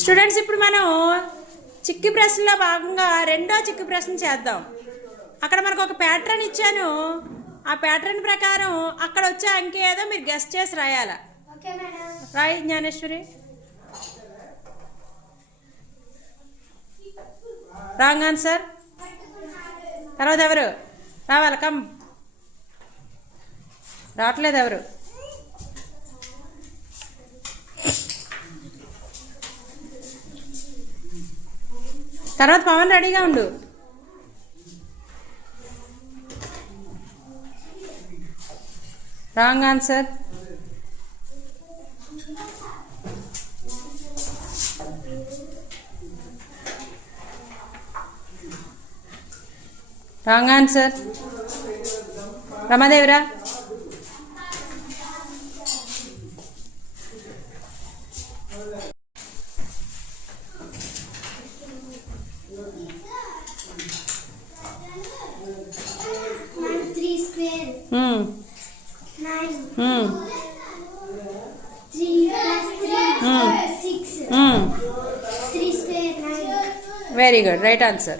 Students, ఇప్పుడు మనం చిక్కి ప్రశ్నలో భాగంగా రెండో చిక్కి ప్రశ్న చేద్దాం. అక్కడ మనకు ఒక ప్యాటర్న్ ఇచ్చాను. ఆ ప్యాటర్న్ ప్రకారం అక్కడ వచ్చే అంకె ఏదో మీరు గెస్ చేసి రాయాలా. రాయి జ్ఞానేశ్వరి. Wrong answer. తర్వాత ఎవరు రావాలి? కమ్. రావట్లేదు ఎవరు? తర్వాత పవన్ రెడీగా ఉండు. Wrong answer. Wrong answer. రమాదేవిరా. Very good. Right answer.